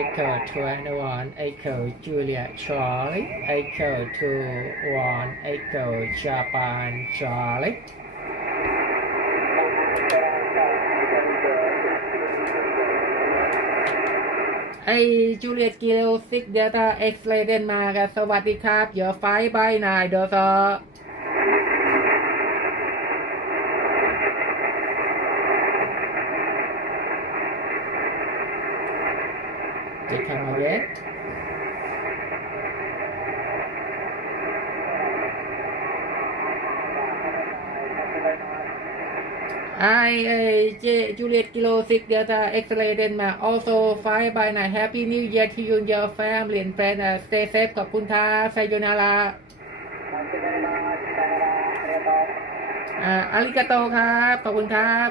echo 21, echo Julia Charlie, echo 21, echo Japan Charlie. Hey, Juliet Gill 6 Delta X Lay Denmark สวัสดีครับ Your 5 by 9 Delta de cabaret. ไอเอเจจูเลียตกิโลสิกเดียร์ตาเอ็กซ์เลเดนมาออลโซไฟบายนะแฮปปี้นิวเยอร์ที่ยูนเยอร์แฟมเรียนแฟนนะสเตยเซฟขอบคุณท้าไซโยนาลาอ่าอาริกาโต ครับ ขอบคุณครับ